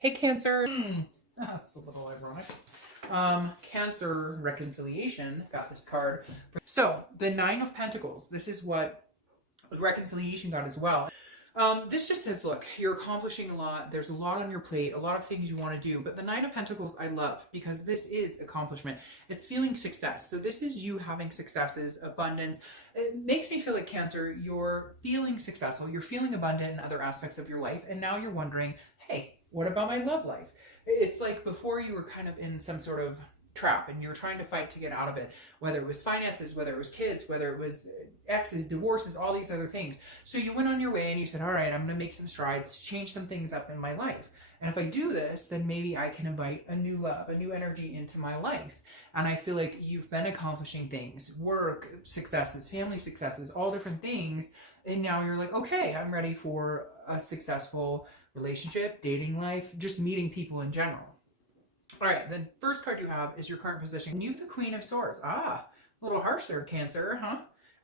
Hey, Cancer. That's a little ironic. Cancer reconciliation. Got this card. So, the Nine of Pentacles. This is what reconciliation got as well. This just says, look, you're accomplishing a lot. There's a lot on your plate, a lot of things you want to do. But the Nine of Pentacles, I love because this is accomplishment. It's feeling success. So this is you having successes, abundance. It makes me feel like Cancer, you're feeling successful. You're feeling abundant in other aspects of your life. And now you're wondering, hey, what about my love life? It's like before you were kind of in some sort of trap and you're trying to fight to get out of it, whether it was finances, whether it was kids, whether it was exes, divorces, all these other things. So you went on your way and you said, all right, I'm going to make some strides, change some things up in my life. And if I do this, then maybe I can invite a new love, a new energy into my life. And I feel like you've been accomplishing things, work successes, family successes, all different things. And now you're like, okay, I'm ready for a successful relationship, dating life, just meeting people in general. All right, the first card you have is your current position. You have the Queen of Swords. Ah, a little harsh there, Cancer, huh?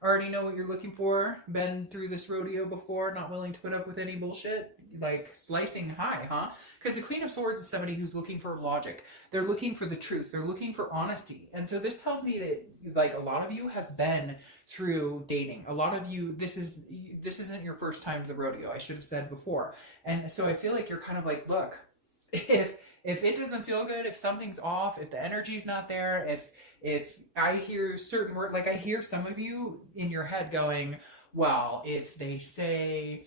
Already know what you're looking for. Been through this rodeo before, not willing to put up with any bullshit. Like slicing high, huh? Because the Queen of Swords is somebody who's looking for logic. They're looking for the truth. They're looking for honesty. And so this tells me that like a lot of you have been through dating. A lot of you, this isn't your first time to the rodeo. I should have said before. And so I feel like you're kind of like, look, if it doesn't feel good, if something's off, if the energy's not there, if I hear certain words, like I hear some of you in your head going, well, if they say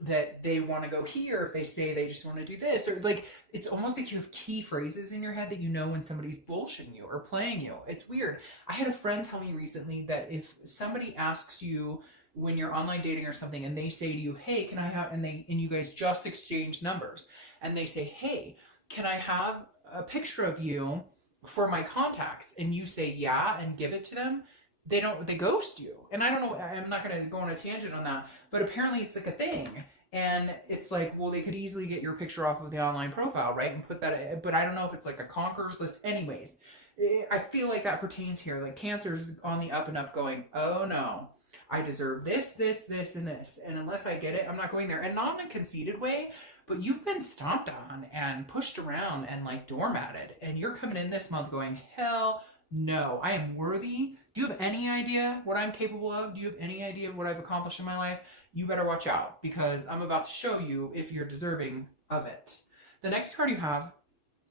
that they want to go here, if they say they just want to do this, or like it's almost like you have key phrases in your head that you know when somebody's bullshitting you or playing you. It's weird. I had a friend tell me recently that if somebody asks you when you're online dating or something and they say to you, hey, can I have, and you guys just exchange numbers, and they say, hey, can I have a picture of you for my contacts? And you say, yeah, and give it to them. They ghost you. And I don't know, I'm not going to go on a tangent on that, but apparently it's like a thing. And it's like, well, they could easily get your picture off of the online profile, right? And put that, but I don't know if it's like a conquerors list. Anyways, I feel like that pertains here. Like Cancer's on the up and up going, oh no, I deserve this, this, this, and this. And unless I get it, I'm not going there. And not in a conceited way, but you've been stomped on and pushed around and like doormatted. And you're coming in this month going, hell no, I am worthy. Do you have any idea what I'm capable of? Do you have any idea of what I've accomplished in my life? You better watch out because I'm about to show you if you're deserving of it. The next card you have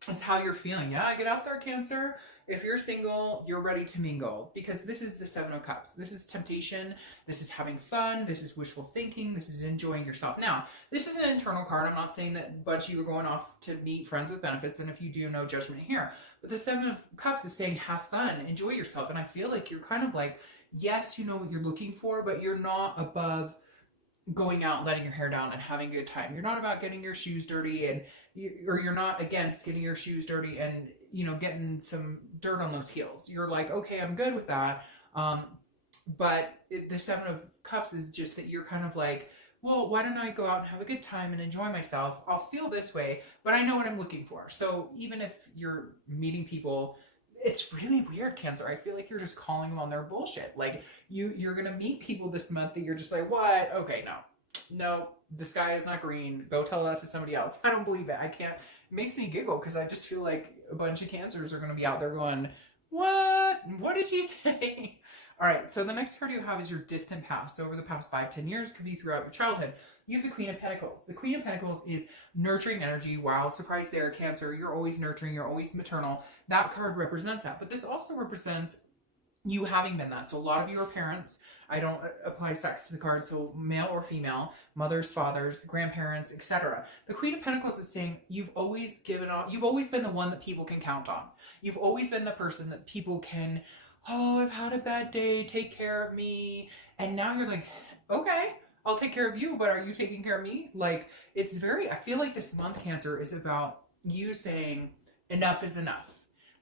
is how you're feeling. Yeah, get out there, Cancer. If you're single, you're ready to mingle because this is the Seven of Cups. This is temptation. This is having fun. This is wishful thinking. This is enjoying yourself. Now, this is an internal card. I'm not saying that a bunch of you are going off to meet friends with benefits, and if you do, no judgment here. But the Seven of Cups is saying have fun, enjoy yourself. And I feel like you're kind of like, yes, you know what you're looking for, but you're not above going out, letting your hair down and having a good time. You're not about getting your shoes dirty or you're not against getting your shoes dirty and, getting some dirt on those heels. You're like, okay, I'm good with that. But the Seven of Cups is just that you're kind of like, well, why don't I go out and have a good time and enjoy myself? I'll feel this way, but I know what I'm looking for. So even if you're meeting people, it's really weird, Cancer. I feel like you're just calling them on their bullshit. Like you're going to meet people this month that you're just like, what? Okay, no, the sky is not green. Go tell us to somebody else. I don't believe it. I can't. It makes me giggle because I just feel like a bunch of Cancers are going to be out there going, what? What did he say? All right, so the next card you have is your distant past. So over the past 5-10 years, could be throughout your childhood. You have the Queen of Pentacles. The Queen of Pentacles is nurturing energy. Wow, surprise there, Cancer. You're always nurturing. You're always maternal. That card represents that. But this also represents you having been that. So a lot of you are parents. I don't apply sex to the card, so male or female, mothers, fathers, grandparents, etc. The Queen of Pentacles is saying you've always given off. You've always been the one that people can count on. You've always been the person that people can, oh, I've had a bad day, take care of me. And now you're like, okay, I'll take care of you, but are you taking care of me? Like, I feel like this month, Cancer, is about you saying enough is enough.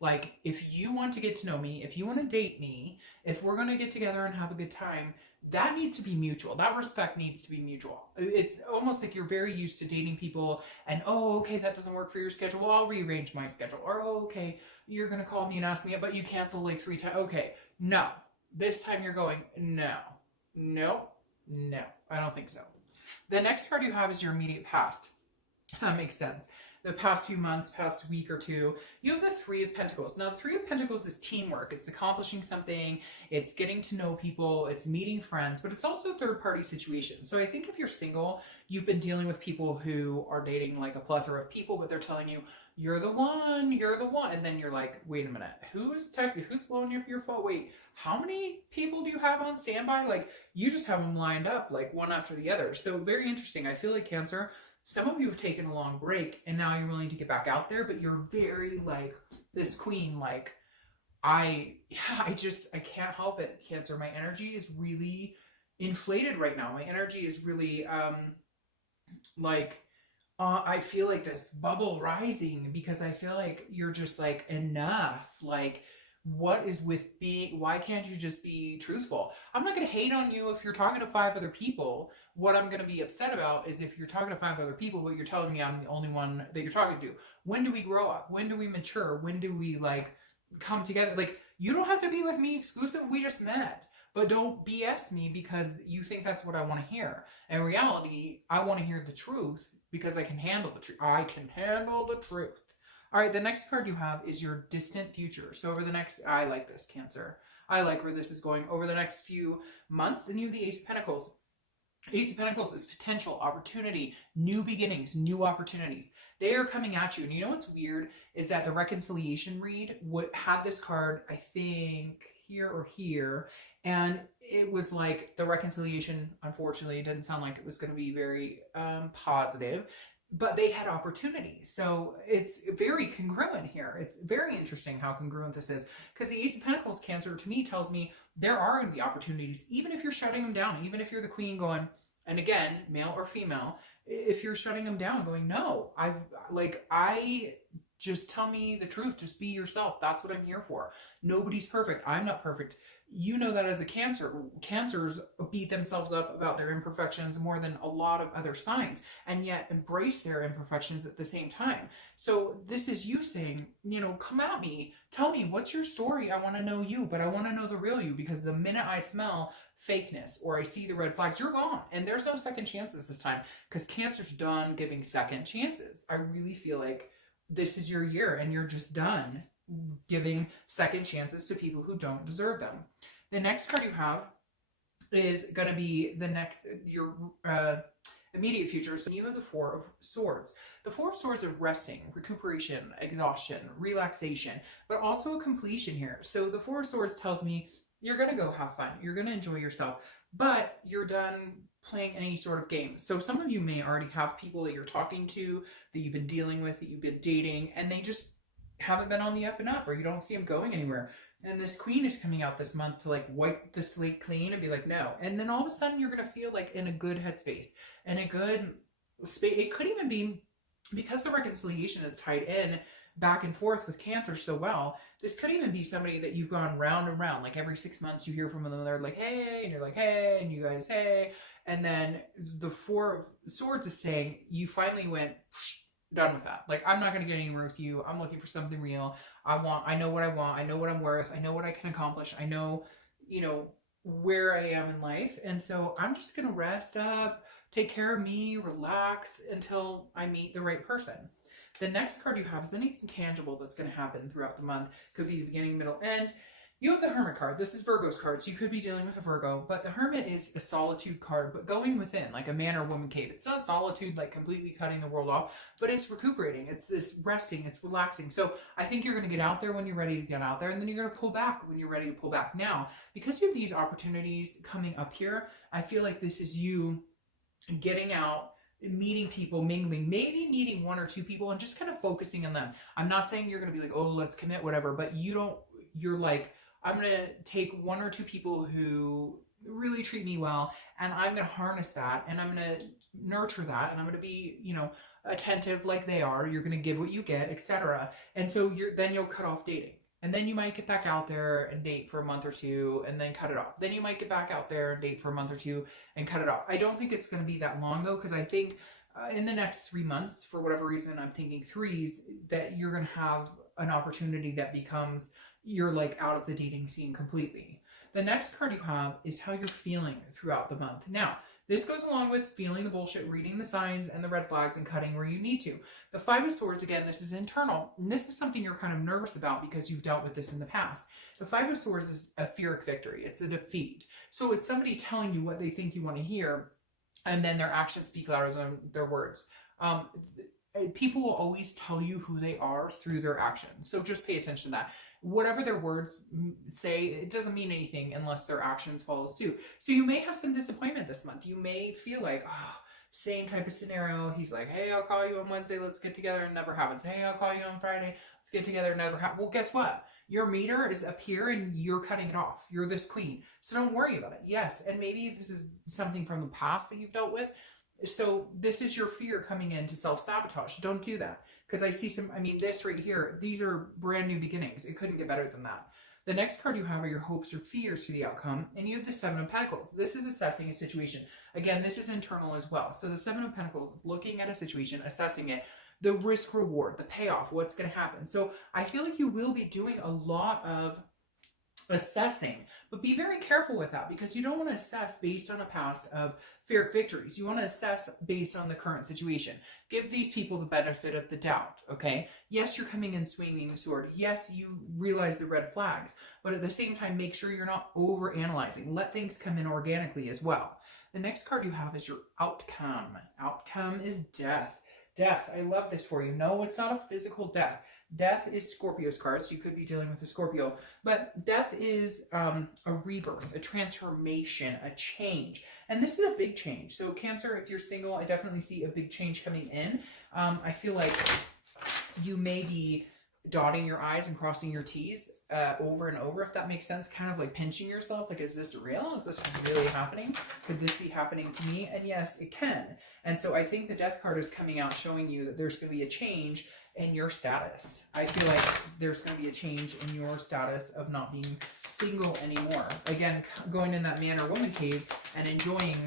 Like, if you want to get to know me, if you want to date me, if we're going to get together and have a good time, that needs to be mutual. That respect needs to be mutual. It's almost like you're very used to dating people and, oh, okay, that doesn't work for your schedule. Well, I'll rearrange my schedule. Or, oh, okay, you're going to call me and ask me, but you cancel like 3 times. Okay, no. This time you're going, no, I don't think so. The next card you have is your immediate past. That makes sense. The past few months, past week or two, you have the Three of Pentacles. Now, the Three of Pentacles is teamwork. It's accomplishing something. It's getting to know people. It's meeting friends, but it's also a third-party situation. So I think if you're single, you've been dealing with people who are dating like a plethora of people, but they're telling you, you're the one, you're the one. And then you're like, wait a minute, who's texting? Who's blowing up your phone? Wait, how many people do you have on standby? Like, you just have them lined up like one after the other. So very interesting. I feel like Cancer, some of you have taken a long break and now you're willing to get back out there, but you're very like this queen, like, I can't help it, Cancer. My energy is really inflated right now. My energy is really, I feel like this bubble rising because I feel like you're just like, enough. Like, what is with being, why can't you just be truthful? I'm not going to hate on you if you're talking to 5 other people. What I'm going to be upset about is if you're talking to 5 other people, but you're telling me I'm the only one that you're talking to. When do we grow up? When do we mature? When do we like come together? Like, you don't have to be with me exclusive. We just met. But don't BS me because you think that's what I want to hear. In reality, I want to hear the truth because I can handle the truth. I can handle the truth. All right, the next card you have is your distant future. So over the next, I like this, Cancer. I like where this is going over the next few months. And you have the Ace of Pentacles. Ace of Pentacles is potential, opportunity, new beginnings, new opportunities. They are coming at you. And you know what's weird is that the reconciliation read would have this card, I think, here or here. And it was like the reconciliation, unfortunately, it didn't sound like it was going to be very positive. But they had opportunities. So it's very congruent here. It's very interesting how congruent this is. Because the Ace of Pentacles, Cancer, to me tells me there are going to be opportunities, even if you're shutting them down, even if you're the queen going, and again, male or female, if you're shutting them down going, no, just tell me the truth. Just be yourself. That's what I'm here for. Nobody's perfect. I'm not perfect. You know that as a Cancer. Cancers beat themselves up about their imperfections more than a lot of other signs, and yet embrace their imperfections at the same time. So this is you saying, come at me. Tell me, what's your story? I want to know you, but I want to know the real you, because the minute I smell fakeness or I see the red flags, you're gone. And there's no second chances this time, because Cancer's done giving second chances. I really feel like this is your year and you're just done giving second chances to people who don't deserve them. The next card you have is going to be your immediate future. So you have the Four of Swords. The Four of Swords are resting, recuperation, exhaustion, relaxation, but also a completion here. So the Four of Swords tells me you're going to go have fun. You're going to enjoy yourself, but you're done playing any sort of game. So some of you may already have people that you're talking to, that you've been dealing with, that you've been dating, and they just haven't been on the up and up, or you don't see them going anywhere. And this queen is coming out this month to like wipe the slate clean and be like, no. And then all of a sudden you're going to feel like in a good headspace, and a good space. It could even be because the reconciliation is tied in back and forth with Cancer so well. This could even be somebody that you've gone round and round. Like every 6 months you hear from them, and they're like, hey, and you're like, hey, and you guys, hey. And then the Four of Swords is saying you finally went, done with that. Like, I'm not going to get anywhere with you. I'm looking for something real. I know what I want. I know what I'm worth. I know what I can accomplish. I know, where I am in life. And so I'm just going to rest up, take care of me, relax until I meet the right person. The next card you have is anything tangible that's going to happen throughout the month. Could be the beginning, middle, end. You have the Hermit card. This is Virgo's card, so you could be dealing with a Virgo, but the Hermit is a solitude card, but going within, like a man or woman cave. It's not solitude, like completely cutting the world off, but it's recuperating. It's this resting. It's relaxing. So I think you're going to get out there when you're ready to get out there, and then you're going to pull back when you're ready to pull back. Now, because you have these opportunities coming up here, I feel like this is you getting out, meeting people, mingling, maybe meeting 1 or 2 people and just kind of focusing on them. I'm not saying you're going to be like, oh, let's commit, whatever, but you're like, I'm going to take 1 or 2 people who really treat me well, and I'm going to harness that, and I'm going to nurture that, and I'm going to be, attentive like they are. You're going to give what you get, etc. And so then you'll cut off dating. And then you might get back out there and date for a month or 2 and then cut it off. Then you might get back out there and date for a month or 2 and cut it off. I don't think it's going to be that long though, because I think in the next 3 months, for whatever reason, I'm thinking 3s, that you're going to have an opportunity that becomes you're like out of the dating scene completely. The next card you have is how you're feeling throughout the month. Now, This goes along with feeling the bullshit, reading the signs and the red flags, and cutting where you need to. The Five of Swords, again, this is internal. And this is something you're kind of nervous about because you've dealt with this in the past. The Five of Swords is a Pyrrhic victory. It's a defeat. So it's somebody telling you what they think you want to hear, and then their actions speak louder than their words. People will always tell you who they are through their actions. So just pay attention to that. Whatever their words say, it doesn't mean anything unless their actions follow suit. So you may have some disappointment this month. You may feel like, oh, same type of scenario. He's like, hey, I'll call you on Wednesday. Let's get together. And never happens. Hey, I'll call you on Friday. Let's get together. Never happens. Well, guess what? Your meter is up here and you're cutting it off. You're this queen. So don't worry about it. Yes. And maybe this is something from the past that you've dealt with. So this is your fear coming in to self-sabotage. Don't do that. Because I see some, I mean, this right here, these are brand new beginnings. It couldn't get better than that. The next card you have are your hopes or fears for the outcome. And you have the Seven of Pentacles. This is assessing a situation. Again, this is internal as well. So the Seven of Pentacles is looking at a situation, assessing it, the risk reward, the payoff, what's going to happen. So I feel like you will be doing a lot of assessing, but be very careful with that, because you don't want to assess based on a past of Pyrrhic victories. You want to assess based on the current situation. Give these people the benefit of the doubt, okay? Yes, you're coming in swinging the sword. Yes, you realize the red flags, but at the same time, make sure you're not over-analyzing. Let things come in organically as well. The next card you have is your outcome. Outcome is death. Death, I love this for you. No, it's not a physical death. Death is Scorpio's card, so you could be dealing with a Scorpio. But death is a rebirth, a transformation, a change. And this is a big change. So Cancer, if you're single, I definitely see a big change coming in. I feel like you may be dotting your I's and crossing your T's over and over, if that makes sense. Kind of like pinching yourself, like, is this real? Is this really happening? Could this be happening to me? And yes, it can. And so I think the Death card is coming out showing you that there's going to be a change in your status. I feel like there's going to be a change in your status of not being single anymore. Again, going in that man or woman cave and enjoying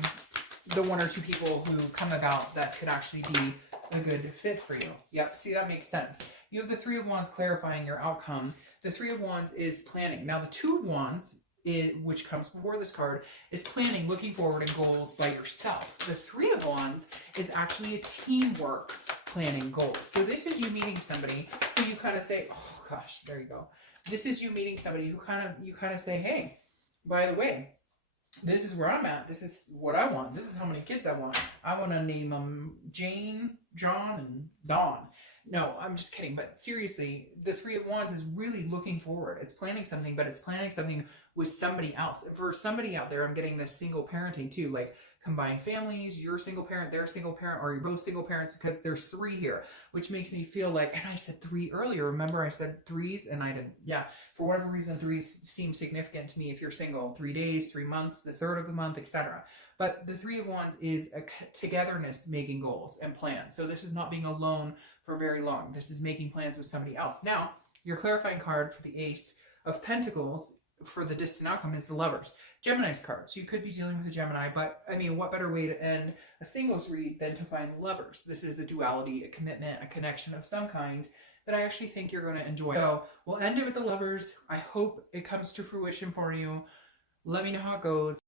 the one or two people who come about that could actually be a good fit for you. Yep, see, that makes sense. You have the Three of Wands clarifying your outcome. The Three of Wands is planning. Now, the Two of Wands, which comes before this card, is planning, looking forward, and goals by yourself. The Three of Wands is actually a teamwork planning goals. So this is you meeting somebody who you kind of say, oh gosh, there you go. This is you meeting somebody who you kind of say, hey, by the way, this is where I'm at. This is what I want. This is how many kids I want. I want to name them Jane, John, and Dawn. No, I'm just kidding. But seriously, the Three of Wands is really looking forward. It's planning something, but it's planning something with somebody else. And for somebody out there, I'm getting this single parenting too, like combined families, you're a single parent, they're a single parent, or you're both single parents, because there's three here, which makes me feel like, and I said three earlier. Remember I said threes and I didn't. Yeah, for whatever reason, threes seem significant to me if you're single. 3 days, 3 months, the third of the month, etc. But the Three of Wands is a togetherness, making goals and plans. So this is not being alone for very long. This is making plans with somebody else. Now, your clarifying card for the Ace of Pentacles for the distant outcome is the Lovers. Gemini's card. So you could be dealing with a Gemini, but I mean, what better way to end a singles read than to find lovers? This is a duality, a commitment, a connection of some kind that I actually think you're going to enjoy. So we'll end it with the Lovers. I hope it comes to fruition for you. Let me know how it goes.